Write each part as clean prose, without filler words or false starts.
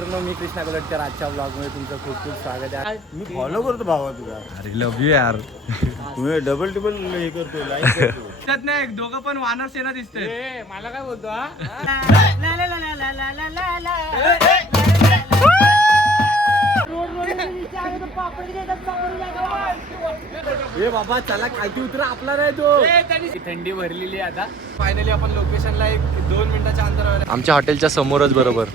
मित्रांनो, मी कृष्णा कोलटकर. आजच्या ब्लॉगमध्ये तुमचं खूप खूप स्वागत आहे. मी फॉलो करतो भावा तुझा. अरे लव यू यार. तुम्ही डबल टिबल हे करतो, लाईक करतो. नाही, दोघं पण वानर सेना दिसते. मला काय बोलतो हा? ए बाबा चला, खालती उतरा, आपला नाही तो. थंडी भरलेली आहे आता. फायनली आपण लोकेशनला एक 2 मिनिटाच्या अंतरावर. आमच्या हॉटेलच्या समोरच बरोबर.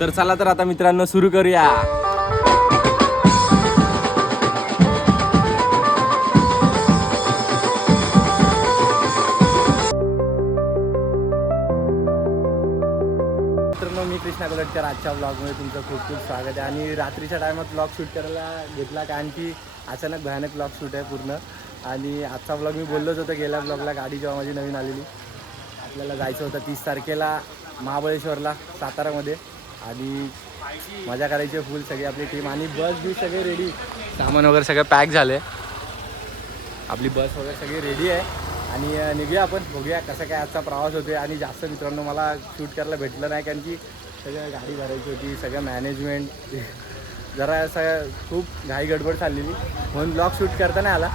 तर चला तर आता मित्रांनो सुरू करूया. मित्रांनो, मी कृष्णा कोलटकर. आजच्या ब्लॉगमध्ये तुमचं खूप खूप स्वागत आहे. आणि रात्रीच्या टायमात ब्लॉग शूट करायला घेतला, कारण की अचानक भयानक ब्लॉग शूट आहे पूर्ण. आणि आजचा ब्लॉग मी बोललोच होतं गेल्या ब्लॉगला, गाडी जेव्हा माझी नवीन आलेली. आपल्याला जायचं होतं 30 तारखेला महाबळेश्वरला, सातारामध्ये. आणि मजा करायची फुल सगळी आपली टीम. आणि बस बी सगळे रेडी, सामान वगैरे सगळं पॅक झाले. आपली बस वगैरे सगळी रेडी आहे. आणि निघूया आपण, बघूया कसा काय आजचा प्रवास होते. आणि जास्त मित्रांनो मला शूट करायला भेटलं नाही, कारण की सगळं गाडी भरायची होती, सगळं मॅनेजमेंट जरा असं खूप घाई गडबड चाललेली, म्हणून ब्लॉग शूट करता नाही आला.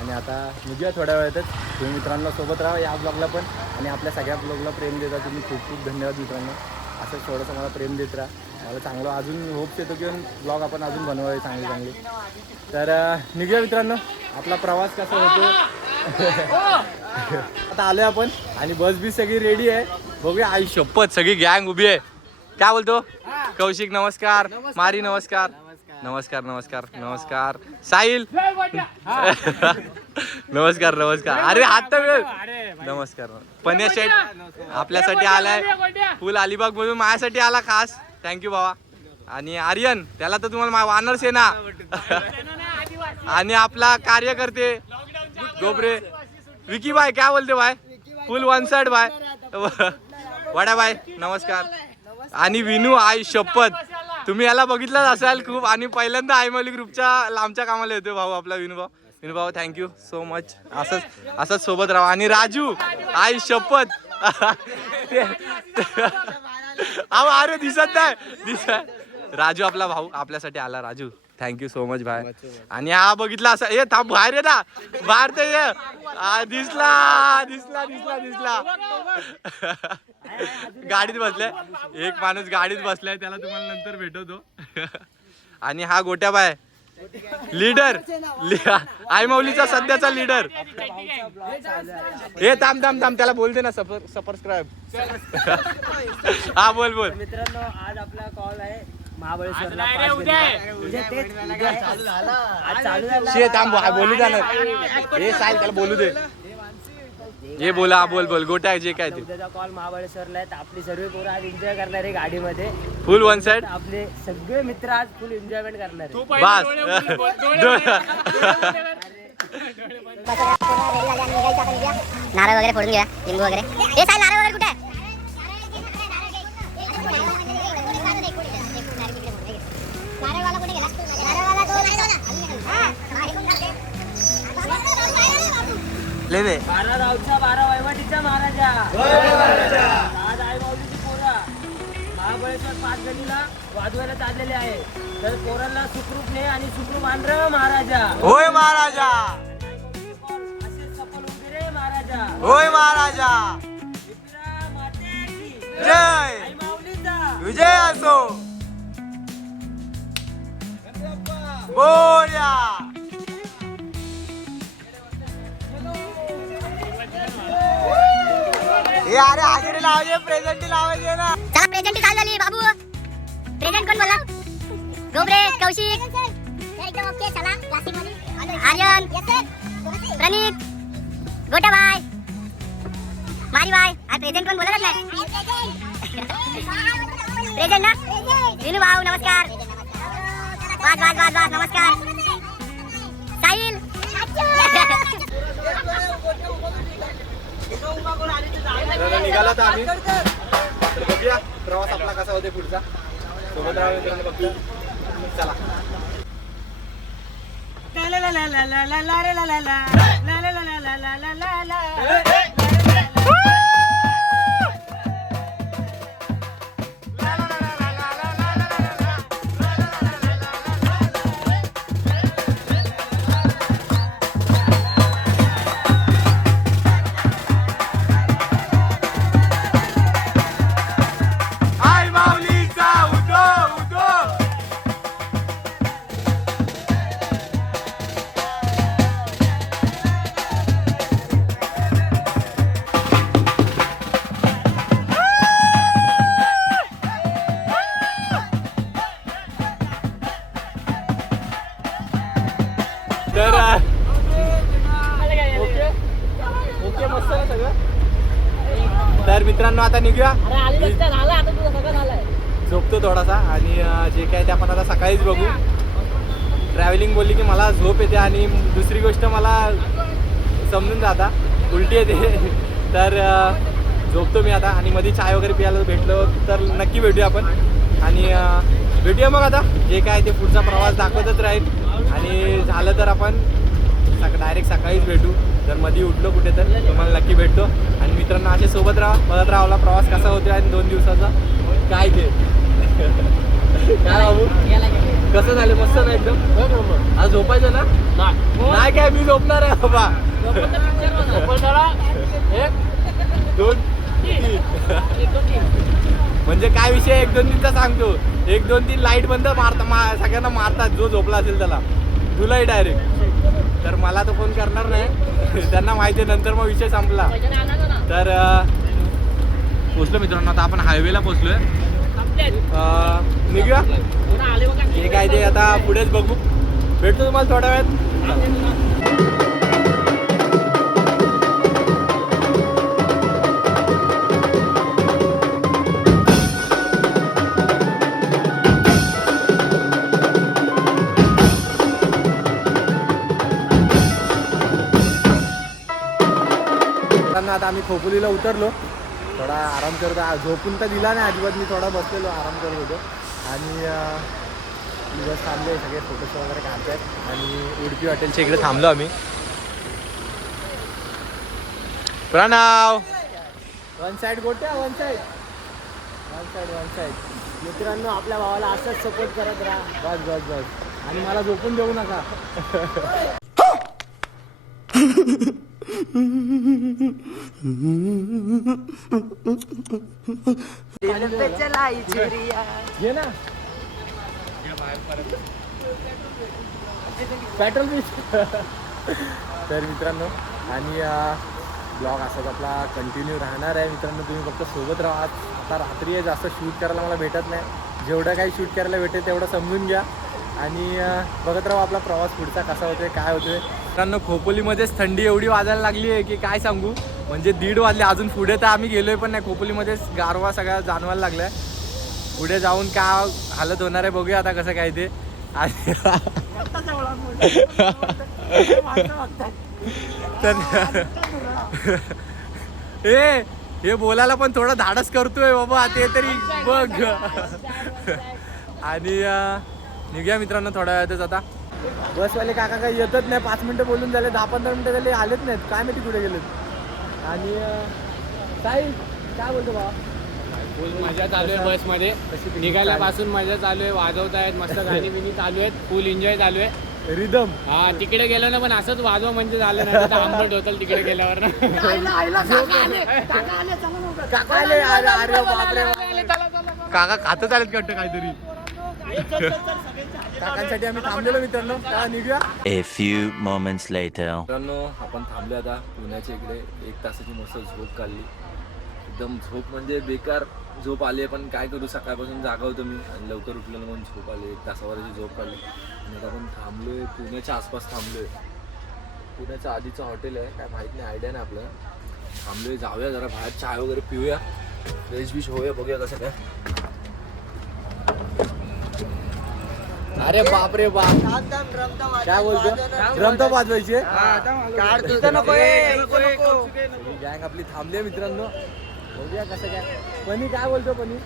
आणि आता निघूया थोड्या वेळातच. तुम्ही मित्रांनो सोबत राहा या ब्लॉगला पण. आणि आपल्या सगळ्या ब्लॉगला प्रेम देता तुम्ही, खूप खूप धन्यवाद मित्रांनो. असं थोडंसं मला प्रेम देत राहा. मला चांगलं अजून होप्स येतो की ब्लॉग आपण अजून बनवावे चांगले चांगले. तर निघूया मित्रांनो, आपला प्रवास कसा होतो. आता आलोय आपण आणि बस बी सगळी रेडी आहे. बघूया. आई शपथ सगळी गँग उभी आहे. काय बोलतो कौशिक? नमस्कार. मारी नमस्कार. नमस्कार नमस्कार नमस्कार. साहिल नमस्कार नमस्कार. अरे हात तर मिळेल. नमस्कार. पन्या शेट आपल्यासाठी आलाय, फुल अलिबाग मधून माझ्यासाठी आला खास. थँक्यू बाबा. आणि आर्यन, त्याला तर तुम्हाला वानर सेना. आणि आपला कार्यकर्ते गोबरे विकी बाय. काय बोलते bye? Full one side bye. Vada bye नमस्कार. आणि विनू, आई शपथ तुम्ही याला बघितलंच असाल खूप. आणि पहिल्यांदा आयमली ग्रुपच्या लांबच्या कामाला येतो भाऊ आपला विनू भाऊ. विनू भाऊ थँक्यू सो मच. असंच सोबत राहा. आणि राजू, आई शपथ अरे दिसत नाही. राजू आपला भाऊ आपल्यासाठी आला. राजू थँक्यू सो मच भाई. आणि हा बघितला असा, ए थांब बाहेर ये ना, बाहेर ते ये. दिसला दिसला दिसला दिसला. गाडीत बसलाय एक माणूस, गाडीत बसलाय, त्याला तुम्हाला नंतर भेटवतो. आणि हा गोट्या बाय, लीडर, आई मौलीचा सध्याचा लीडर. हे थांब थांब थांब, त्याला बोल दे ना सबस्क्राईब. हा बोल बोल. मित्रांनो, आज आपला कॉल आहे महाबळेश्वरला. थांब बोलू द्या ना. हे साहेब त्याला बोलू दे. हे बोला, बोल बोल. गोट्या जे काय ते उद्याचा कॉल महाबळेश्वरला आहे. आपली सर्व पोरं आज एन्जॉय करणार आहे गाडीमध्ये, फुल वन साइड. आपले सगळे मित्र आज फुल एन्जॉयमेंट करणार आहे. बस नारळ वगैरे फोडून घ्या, लिंबू वगैरे. हे साहेब नारळ वगैरे कुठे आहे? नारळवाला कुठे गेला? नारळवाला तो ले दे. 12 गावचा 12 वैवटीचा महाराजा. आज आई माऊलीची पोरं महाबळेश्वर 5 गणीला वाजवायला चाललेले आहे. तर पोरांना सुखरूप ने आणि सुखरूप आण रे महाराजा. होय महाराजा, असे सफल उभे रे महाराजा. होय महाराजा. विठुरा माते की जय. आई माऊलीचा विजय असो. बोल्या. हे अरे हाजेरी लावायचे, प्रेझेंट लावायचे ना. चला प्रेझेंट चालू झाली बाबू. प्रेझेंट कोण बोला? गोबरे, कौशिक, एकदम ओके. चला क्लासिक मध्ये आर्यन, प्रणीत, गोटाबाई, मारीबाई. आज प्रेझेंट कोण बोलत नाही. प्रेझेंट ना. विनू भाऊ नमस्कार. वाद वाद वाद वाद नमस्कार. निघाला तर आम्ही तर बघूया प्रवास आपला कसा होते पुढचा. सोबत राहा मित्रांनो बघूया. चला. आई माऊलीचा उदो उदो. तर ओके ओके मस्त आहे सगळं. तर मित्रांनो आता निघूया. झोपतो थोडासा आणि जे काय ते आपण आता सकाळीच बघू. ट्रॅव्हलिंग बोलली की मला झोप येते आणि दुसरी गोष्ट मला समजून जाता उलटी येते. तर झोपतो मी आता आणि मध्ये चाय वगैरे प्यायला भेटलो तर नक्की भेटूया आपण. आणि भेटूया मग आता जे काय ते पुढचा प्रवास दाखवतच राहील. आणि झालं तर आपण डायरेक्ट सकाळीच भेटू. जर मध्ये उठलो कुठे तर तुम्हाला नक्की भेटतो. आणि मित्रांनो असे सोबत राहा, बघत राहा आपला प्रवास कसा होतो आणि 2 दिवसाचा काय ते काय बाबू कसं झालं. मस्त ना एकदम. आज झोपायचं ना. नाही काय मी झोपणार आहे बाबा. 1 2 3 म्हणजे काय विषय 1 2 3चा सांगतो. 1 2 3 लाईट बंद सगळ्यांना मारतात जो झोपला असेल त्याला. तुलाही डायरेक्ट. तर मला तर फोन करणार नाही त्यांना माहिती आहे. नंतर मग विषय संपला. तर पोचलो मित्रांनो आता आपण हायवेला पोचलोय. निघूया हे काय ते आता पुढेच बघू. भेटतो तुम्हाला थोड्या वेळात. आता आम्ही खोपोलीला उतरलो. थोडा आराम करतो. झोपून तर दिला नाही अजिबात. मी थोडा बसलेलो आराम करत होतो. आणि बस थांबले सगळे फोटोज वगैरे काढतात. आणि उडपी हॉटेलच्या इकडे थांबलो आम्ही. प्रणव वन साईड गोट्या one side one side one side. मित्रांनो आपल्या भावाला असंच सपोर्ट करत राहा. बस बस बस. आणि मला झोपून देऊ नका. घे ना पेट्रोल बीच. तर मित्रांनो आणि ब्लॉग असाच आपला कंटिन्यू राहणार आहे मित्रांनो. तुम्ही फक्त सोबत राहा. आता रात्री आहे जास्त शूट करायला मला भेटत नाही. जेवढं काही शूट करायला भेटेल तेवढं समजून घ्या. आणि बघत राहू आपला प्रवास पुढचा कसा होतोय काय होतोय. मित्रांनो खोपोलीमध्येच थंडी एवढी वाजायला लागली आहे की काय सांगू. म्हणजे 1:30 वाजले. अजून पुढे तर आम्ही गेलोय पण नाही. खोपोलीमध्येच गारवा सगळा जाणवायला लागलाय. पुढे जाऊन काय हालत होणार आहे बघूया आता कसं काय ते. हे बोलायला पण थोडं धाडस करतोय बाबा ते तरी बघ. आणि निघूया मित्रांनो थोड्या वेळातच. आता बसवाले काका काही येतच नाही. 5 मिनिटं बोलून झाले. 10-15 मिनिटं झाले आलेच नाहीत. काय माहिती कुठे गेलेत. आणि काय बोलतो बाबा. फुल मजा चालू आहे बसमध्ये. निघाल्यापासून मजा चालू आहे. वाजवत आहेत मस्त गाणी बिणी चालू आहेत. फुल एन्जॉय चालू आहे. रिदम. हा तिकडे गेलो ना पण असंच वाजवा म्हणजे झालं नाही तर आंबट होतं तिकडे गेल्यावर ना. काका खातच आलेत वाटतं काहीतरी. काकांसाठी आम्ही थांबलेलो मित्रांनो. त्या निघूया. A few moments later. मित्रांनो आपण थांबले आता पुण्याच्या इकडे. 1 तासाची मस्त झोप काढली. एकदम झोप म्हणजे बेकार झोप आली आहे. पण काय करू सकाळपासून जागा होतो मी आणि लवकर उठलेलं म्हणून झोप आली. 1 तासावरची झोप काढली. आणि आता आपण थांबलोय पुण्याच्या आसपास थांबलोय. पुण्याचं आधीचं हॉटेल आहे काय माहीत नाही आयडिया नाही आपल्याला. थांबलोय जाऊया जरा बाहेर चाय वगैरे पिऊया. फ्रेश बिश होऊया बघूया कसं काय. अरे बाप रे बाप काय बोलतो. ड्रम तर वाजवायचे. गँग आपली थांबली आहे मित्रांनो. बघूया कसं काय. पनी काय बोलतो पनी?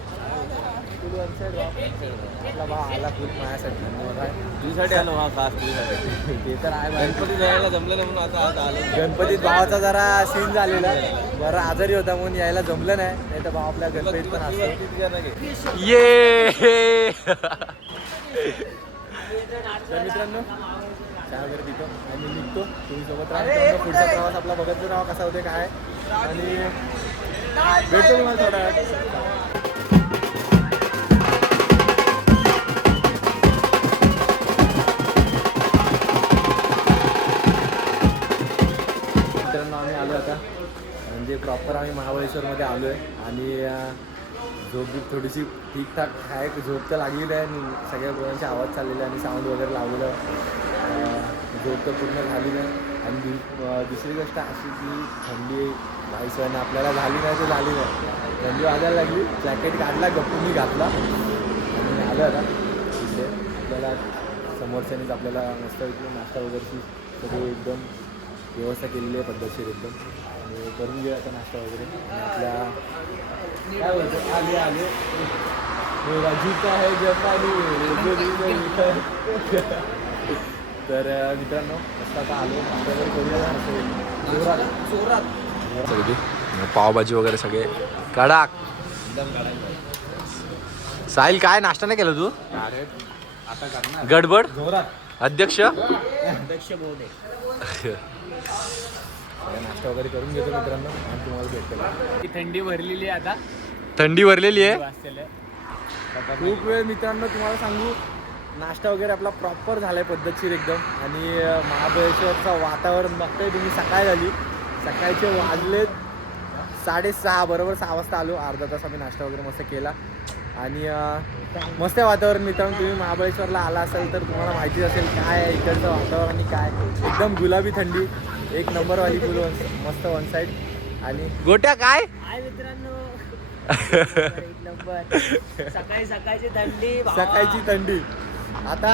फुल वन साईड आपला भाव आला फुल माझ्यासाठी. तुझ्यासाठी आलो हा खास तुझ्यासाठी. ते तर आहे माहिती. गणपती जायला जमलं नाही म्हणून आता आज आलो. गणपतीत भावाचा जरा सीन झालेला, बरं आजारी होता म्हणून यायला जमलं नाही तर भाव आपल्या गणपतीत पण असतो. ये तर मित्रांनो चहा वगैरे पितो आणि निघतो. तुम्ही सोबत राहा. पुढचा प्रवास आपला बघत राहा कसा होते काय. आणि भेटतो तुम्हाला थोडा वेळ. मित्रांनो आम्ही आलो आता म्हणजे प्रॉपर आम्ही महाबळेश्वरमध्ये आलो आहे. आणि झोप बी थोडीशी ठीकठाक आहे. झोप तर लागलेली आहे आणि सगळ्या गोष्टींचे आवाज चाललेले आणि साऊंड वगैरे लावलेलं आहे. झोप तर पूर्ण झाली नाही. आणि दुसरी गोष्ट अशी की थंडी भाईसवाने आपल्याला झाली नाही तर झाली नाही. थंडी वाजायला लागली. जॅकेट काढला गप्पू मी घातला आणि आलो आता तिथे. आपल्याला समोरच्यानीच आपल्याला मस्त नाश्ता वगैरेची सगळी एकदम व्यवस्था केलेली आहे पद्धतशीर एकदम. आणि करून घेऊया आता नाश्ता वगैरे. आणि आपल्या काय बोलतो आले राजीवचा आहे जपानी. तर मित्रांनो मस्त आता आलो नाश्ता वगैरे करूया. जोरात पावभाजी वगैरे सगळे कडाक. साहिल काय नाश्ता नाही केला तू? आता करणार गडबड जोरात अध्यक्ष. नाश्ता वगैरे करून घेतो मित्रांनो आणि तुम्हाला भेटतो. ती थंडी भरलेली आहे आता. थंडी भरलेली आहे. वाजलेलं आहे. खूप वेळ मित्रांनो तुम्हाला सांगू नाश्ता वगैरे आपला प्रॉपर झाला आहे पद्धतशीर एकदम. आणि महाबळेश्वरचं वातावरण बघताय तुम्ही. सकाळ झाली. सकाळचे वाजलेत 6:30 बरोबर 6 वाजता आलो. अर्धा तास आम्ही नाश्ता वगैरे मस्त केला. आणि मस्त आहे वातावरण मित्रांनो. तुम्ही महाबळेश्वरला आला असाल तर तुम्हाला माहितीच असेल काय आहे इकडचं वातावरण आणि काय. एकदम गुलाबी थंडी एक नंबरवाली फुल मस्त वन साईड. आणि गोट्या काय हाय मित्रांनो एक नंबर. सकाळी सकाळची थंडी भावा. सकाळची थंडी. आता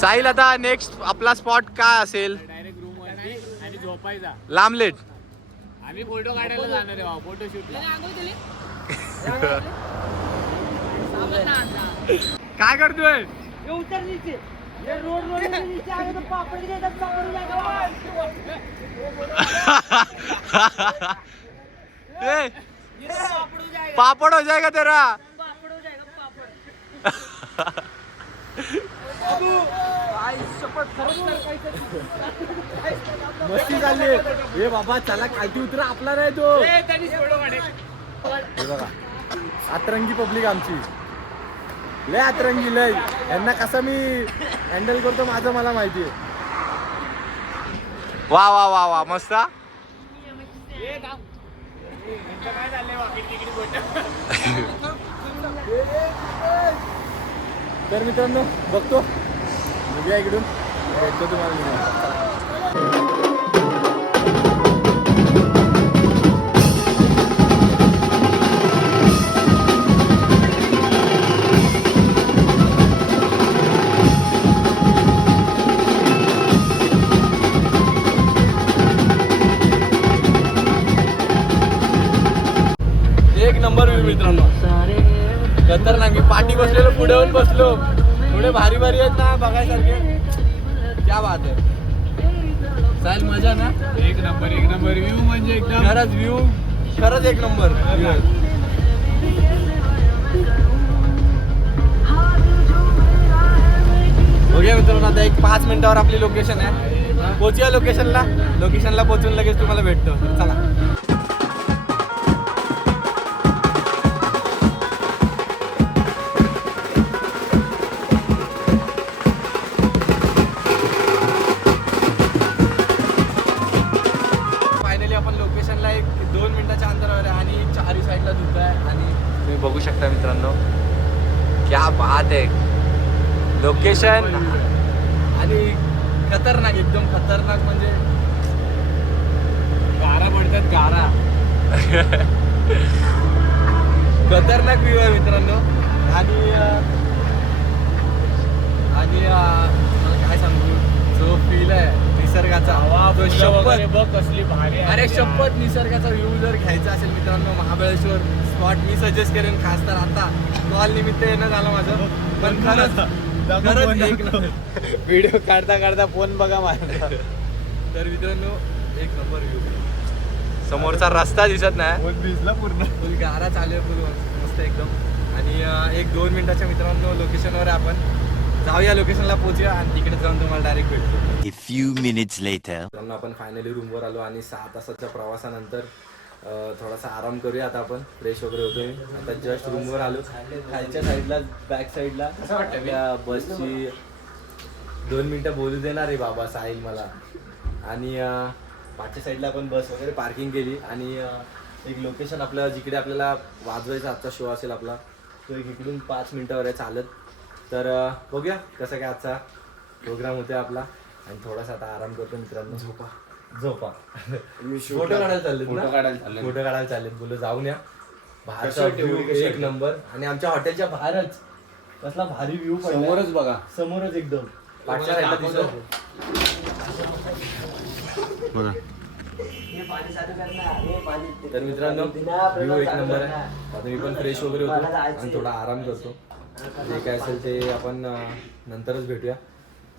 साहिल आता नेक्स्ट आपला स्पॉट काय असेल? डायरेक्ट रूम वरती आणि झोपायचा. लांबलेट. आम्ही फोटो काढायला जाणार आहे फोटो शूटला. काय करतोय? ये उतर नीचे. ये रोड नीचे आगे तो पापड़ के जैसा पापड़ हो जाएगा. ए, ये पापड़ हो जाएगा. पापड़ हो जाएगा तेरा. पापड़ हो जाएगा पापड़. मस्ती चालली आहे. ए बाबा चला खालती उतरा आपला नाही तो. हे बघा अतरंगी पब्लिक आमची. लय अतरंगी लय. यांना कसं मी हँडल करतो माझं मला माहिती आहे. वा वा वा वा मस्त. काय झालंय वाकी तिकडे गोट्या. तर मित्रांनो बघतो बघूया इकडून भेटतो तुम्हाला मी. एक नंबर व्ह्यू मित्रांनो. खतरनाक. मी पाठी बसलेलो पुढे येऊन बसलो. थोडे भारी भारी आहेत ना बघायसारखे. क्या बात आहे. चालेल मजा ना. एक नंबर व्ह्यू म्हणजे एकदम खरंच व्ह्यू खरंच एक नंबर. बघूया मित्रांनो आता एक 5 मिनिटावर आपली लोकेशन आहे. पोहोचूया लोकेशनला पोहोचून लगेच तुम्हाला भेटतो. चला. फायनली आपण लोकेशनला एक 2 मिनिटाच्या अंतरावर आहे आणि चारही साईडला धुकं आहे. आणि तुम्ही बघू शकता मित्रांनो क्या बात आहे. लोकेशन आणि खतरनाक एकदम खतरनाक म्हणजे गारा पडतात गारा. खतरनाक व्ह्यू आहे मित्रांनो. आणि मला काय सांगू जो फील आहे निसर्गाचा. वा शपथ बघ कसली भारी आहे. अरे शपथ निसर्गाचा व्ह्यू जर घ्यायचा असेल मित्रांनो महाबळेश्वर स्पॉट मी सजेस्ट करेन. खास तर आता कॉल निमित्त येणं झालं माझं. पण खरंच एक नंबर. व्हिडिओ काढता काढता फोन बघा माझा. तर मित्रांनो एक नंबर व्ह्यू. समोरचा रस्ता दिसत नाही, भिजला पूर्ण. फुल गारा चालू आहे, फुल मस्त एकदम. आणि 1-2 मिनिटाच्या मित्रांनो लोकेशनवर आपण जाऊया, लोकेशनला पोहोचूया आणि तिकडे जाऊन तुम्हाला डायरेक्ट भेटतो. A few minutes later. मित्रांनो आपण फायनली रूमवर आलो आणि 6 तासाच्या प्रवासानंतर थोडासा आराम करूया. आता आपण फ्रेश वगैरे होतोय. आता जस्ट रूमवर आलो. खालच्या साईडला बॅक साईडला त्या बसची 2 मिनटं बोलू देणार आहे बाबा साहिल मला. आणि पाठच्या साईडला आपण बस वगैरे पार्किंग केली. आणि एक लोकेशन आपलं जिकडे आपल्याला वाजवायचा आजचा शो असेल आपला, तो एक इकडून 5 मिनटावर आहे चालत. तर बघूया कसं काय आजचा प्रोग्राम होतोय आपला. आणि थोडासा आता आराम करतो मित्रांनो. झोपा फोटो काढायला चाललेत ना? फोटो काढायला चाललेत. बोललो जाऊन या. बाहेरचा व्ह्यू एक नंबर. आणि आमच्या हॉटेलच्या बाहेरच कसला भारी व्ह्यू समोरच बघा. समोरच एकदम पाठच्या साईडला दिसतो. तर मित्रांनो व्ह्यू एक नंबर आहे. आता मी पण फ्रेश वगैरे होतो आणि थोडा आराम करतो. जे काय असेल ते आपण नंतरच भेटूया.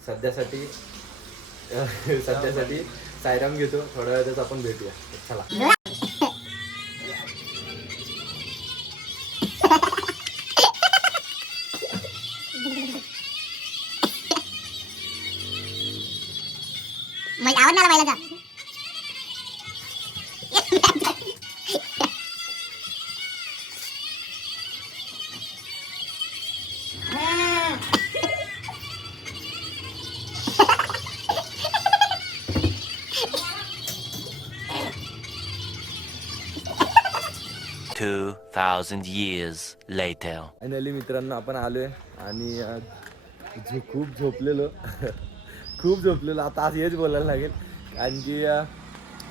सध्यासाठी सायराम घेतो. थोड्या वेळातच आपण भेटूया. चला. मग आवडणार व्हायला जा. Two 2,000 years later. फायनली मित्रांनो आपण आलोय आणि खूप झोपलेलो. खूप झोपलेलो. आता आज हेच बोलायला लागेल. कारण की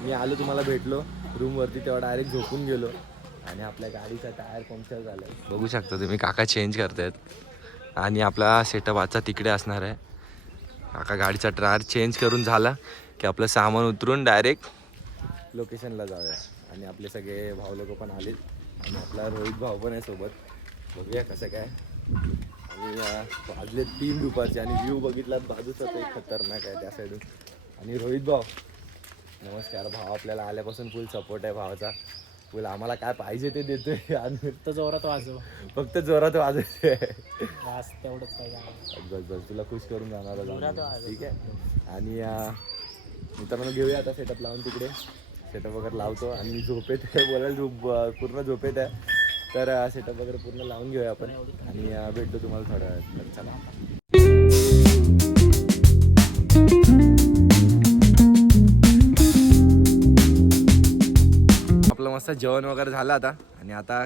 मी आलो तुम्हाला भेटलो रूमवरती तेव्हा डायरेक्ट झोपून गेलो. आणि आपल्या गाडीचा टायर पंक्चर झाला. बघू शकता तुम्ही काका चेंज करतायत. आणि आपला सेटअप आजचा तिकडे असणार आहे. काका गाडीचा टायर चेंज करून झाला की आपलं सामान उतरून डायरेक्ट लोकेशनला जाऊया. आणि आपले सगळे भाऊ लोक पण आलेत. आणि आपला रोहित भाऊ पण आहे सोबत. बघूया कसं काय. आणि वाजले 3 दुपारचे आणि व्ह्यू बघितलात बाजूचा ते खतरनाक आहे त्या साईडून. आणि रोहित भाऊ नमस्कार. भाऊ आपल्याला आल्यापासून फुल सपोर्ट आहे भावाचा. फुल आम्हाला काय पाहिजे ते देतोय. आणि फक्त जोरात वाजव. फक्त जोरात वाजवते. वाज तेवढंच पाहिजे. बस बस तुला खुश करून जाणार. ठीक आहे. आणि मित्रांनो घेऊया आता सेटअप लावून तिकडे. सेटअप वगैरे लावतो आणि झोपेत बोलायला पूर्ण झोपेत आहे. तर सेटअप वगैरे पूर्ण लावून घेऊया आपण आणि भेटतो तुम्हाला थोड्या वेळात. चला. आपलं मस्त जेवण वगैरे झालं आता. आणि आता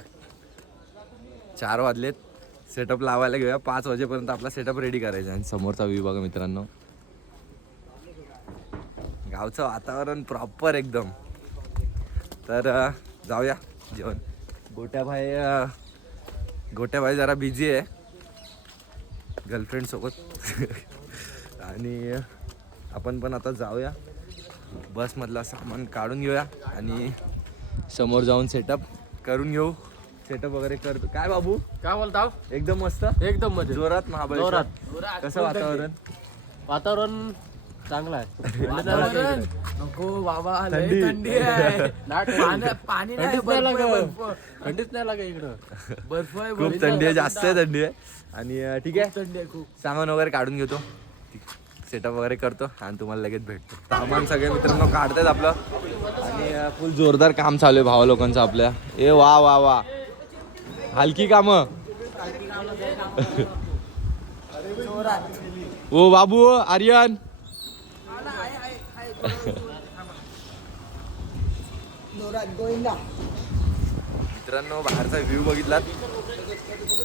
4 वाजलेत. सेटअप लावायला घेऊया. 5 वाजेपर्यंत आपला सेटअप रेडी करायचा. आणि समोरचा व्ह्यू बघा मित्रांनो. गावचं वातावरण प्रॉपर एकदम. तर जाऊया जेवण. गोट्याभाई जरा बिझी आहे गर्लफ्रेंडसोबत. आणि आपण पण आता जाऊया. बसमधला सामान काढून घेऊया आणि समोर जाऊन सेटअप करून घेऊ. सेटअप वगैरे करतो. काय बाबू काय बोलता? एकदम मस्त. एकदम मजा. जोरात महाबळेश्वर. कसं वातावरण? वातावरण चांगलं आहे. नको बाबा थंडी. थंडी आहे. पाणी नाही. थंडीच नाही लागे इकडं. बर्फ आहे. खूप थंडी आहे. जास्त थंडी आहे. आणि ठीक आहे थंडी आहे खूप. सामान वगैरे काढून घेतो. सेटअप वगैरे करतो आणि तुम्हाला लगेच भेटतो. सामान सगळे मित्रांनो काढतात आपलं. आणि फुल जोरदार काम चालू आहे भावा लोकांचं आपल्या. ए वा वा वा. हलकी कामं. ओ बाबू आर्यन. मित्रांनो बाहेरचा व्ह्यू बघितलात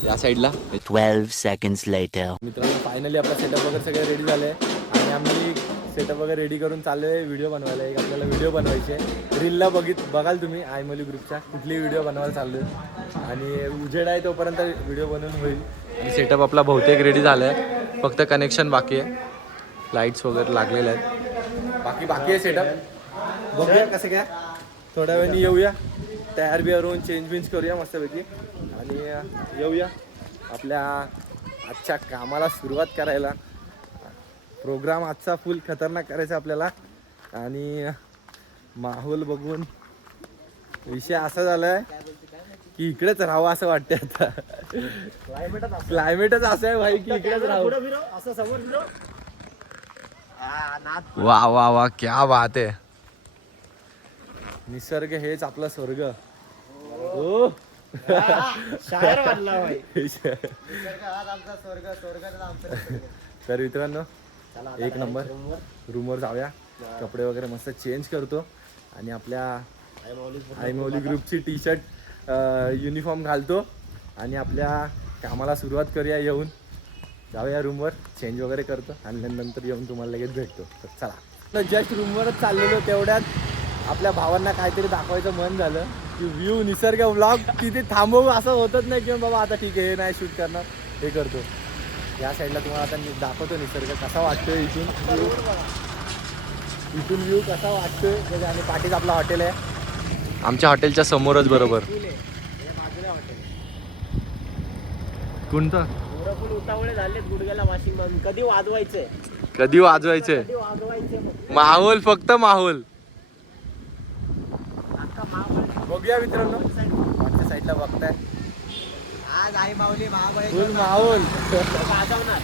या साईडला. 12 seconds later. मित्रांनो फायनली आपला सेटअप वगैरे सगळं रेडी झालं आहे. आणि आम्ही सेटअप वगैरे रेडी करून चाललो आहे व्हिडिओ बनवायला. एक आपल्याला व्हिडिओ बनवायची आहे. रीलला बघाल तुम्ही आयमोली ग्रुपच्या कुठली व्हिडिओ बनवायला चाललो आहे. आणि उजेड आहे तोपर्यंत व्हिडिओ बनवून होईल. आणि सेटअप आपला बहुतेक रेडी झाला आहे. फक्त कनेक्शन बाकी आहे. लाईट्स वगैरे लागलेले आहेत. बाकी बाकी आहे सेटअप. बघूया कसं काय, थोड्या वेळाने येऊया, तयार बियार होऊन चेंज बिंज करूया मस्तपैकी आणि येऊया आपल्या आजच्या कामाला सुरुवात करायला. प्रोग्राम आजचा फुल खतरनाक करायचा आपल्याला आणि माहोल बघून विषय असा झालाय की इकडेच राहावं असं वाटतंय आता. क्लायमेटच असं आहे भाई की इकडेच राहावं. वा वा वा, क्या बात आहे. निसर्ग हेच आपला स्वर्ग. हो तर मित्रांनो एक नंबर, रूमवर जाऊया, कपडे वगैरे मस्त चेंज करतो आणि आपल्या आय मौली ग्रुपची टी शर्ट युनिफॉर्म घालतो आणि आपल्या कामाला सुरुवात करूया. येऊन जाऊया रूमवर, चेंज वगैरे करतो आणि नंतर येऊन तुम्हाला लगेच भेटतो. तर चला, जस्ट रूमवरच चाललेलो तेवढ्यात आपल्या भावांना काहीतरी दाखवायचं मन झालं की व्ह्यू निसर्ग व्लॉग तिथे थांबवू असं होतच नाही किंवा बाबा आता ठीक आहे हे नाही शूट करणार, हे करतो. या साईडला तुम्हाला आता दाखवतो निसर्ग कसा वाटतोय इथून व्ह्यू कसा वाटतोय. आणि पाठीच आपला हॉटेल आहे, आमच्या हॉटेलच्या समोरच बरोबर. कोणतं फुल उतावळे झालेत गुडघ्याला वाशिंग मारून. कधी वाजवायचंय, कधी वाजवायचे? कधी वाजवायचंय मग. माहोल, फक्त माहोल. बघूया मित्रांनो, मागच्या साईडला बघताय आज आई माऊली फुल माहोल वाजवणार.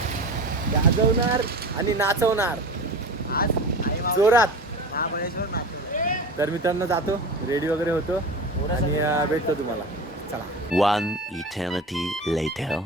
गाजवणार आणि नाचवणार आज जोरात. महाबळेश्वर नाचवणार. तर मित्रांनो जातो, रेडी वगैरे होतो आणि भेटतो तुम्हाला. चला. One eternity later.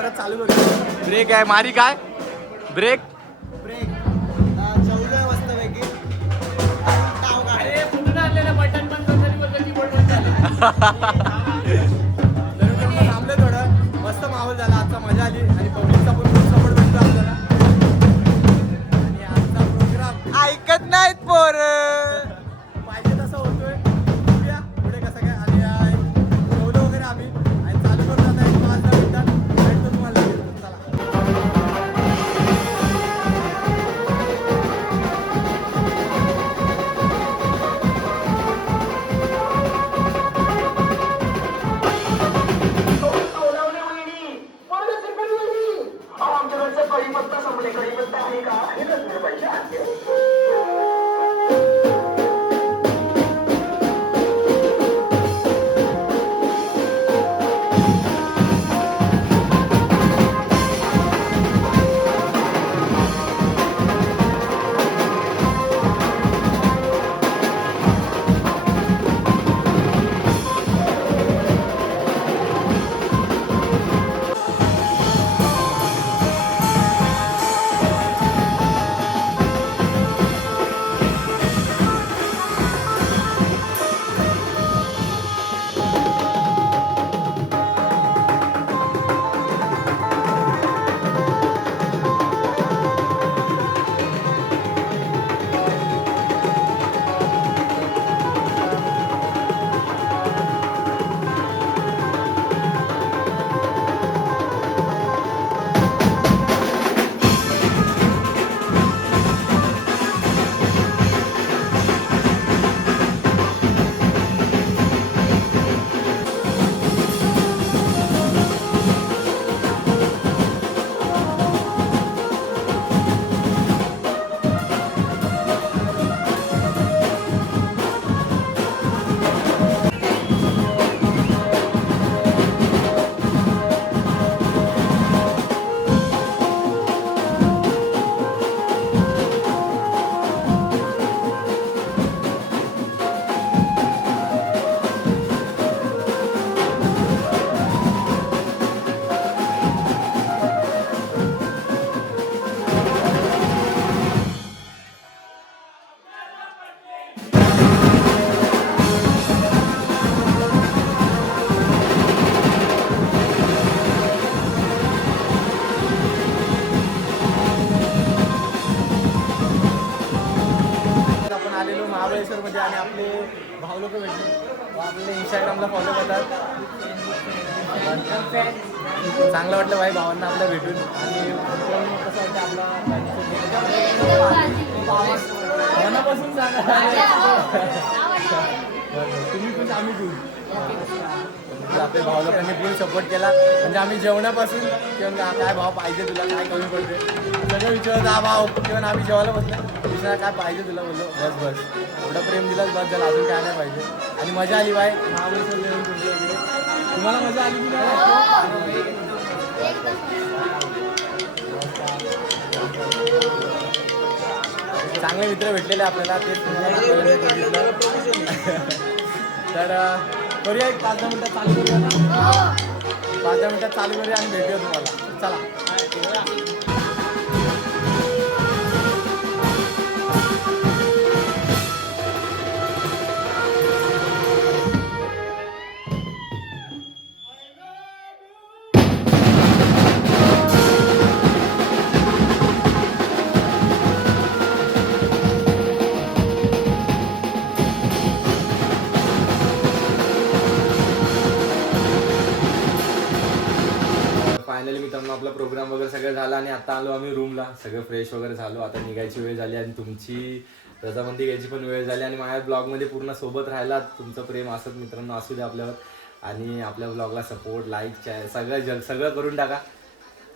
परत चालू करू. ब्रेक आहे मारी काय ब्रेक ब्रेक चौदा वाजता पैकी टाव काढे कुठून आणलेलं बटन पण तरी बोलतो कीबोर्ड बंद झालं. थांबले थोडं मस्त माहोल झाला आजचा मजा आली आणि पब्लिकचा पण खूप सपोर्ट भेटतो आपल्याला आणि आजचा प्रोग्राम ऐकत नाहीत पोर पाहिजे तसा होतोय. बघूया पुढे कसं काय आणि ठेवलं वगैरे आम्ही आणि चालू करून आता 1-5 मिनिटात भेटतो तुम्हाला. चला आपण आलेलो महाबळेश्वरमध्ये आणि आपले भाऊ लोक भेटले व आपले इंस्टाग्रामला फॉलो करतात. चांगलं वाटलं भाई भावांना आपल्या भेटून आणि कसं वाटतं आपला मनापासून तुम्ही खुश आम्ही खुश. आपल्या भाऊ लोकांनी फुल सपोर्ट केला म्हणजे आम्ही जेवणापासून किंवा काय भाव पाहिजे तुला काय कमी पडते सगळं विचारत हा भाव किंवा आम्ही जेवायला बसलं दुसरा काय पाहिजे तुला बोललो बस बस एवढं प्रेम दिलाच बस झालं अजून काय नाही पाहिजे. आणि मजा आली बाय महाबळेश्वर येऊन तुमच्या इकडे. तुम्हाला मजा आली की नाही? चांगले मित्र भेटलेले आपल्याला तेच तुम्हाला तर करूया एक 5-10 मिनिटात चालू करूया ना. 5-10 मिनिटात चालू करूया आणि भेटूया तुम्हाला. चला फायनली मित्रांनो आपला प्रोग्राम वगैरे सगळं झाला आणि आता आलो आम्ही रूमला सगळं फ्रेश वगैरे झालो. आता निघायची वेळ झाली आणि तुमची रजामंदी घ्यायची पण वेळ झाली आणि माझ्या ब्लॉगमध्ये पूर्ण सोबत राहिला. तुमचं प्रेम असत मित्रांनो असू द्या आपल्यावर आणि आपल्या ब्लॉगला सपोर्ट लाईक सगळं करून टाका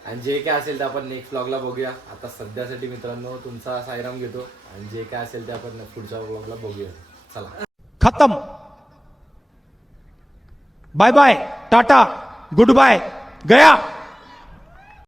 आणि जे काय असेल ते आपण नेक्स्ट ब्लॉगला बघूया. आता सध्यासाठी मित्रांनो तुमचा सायराम घेतो आणि जे काय असेल ते आपण पुढच्या ब्लॉगला बघूया. चला खत्म. Bye bye tata goodbye गया.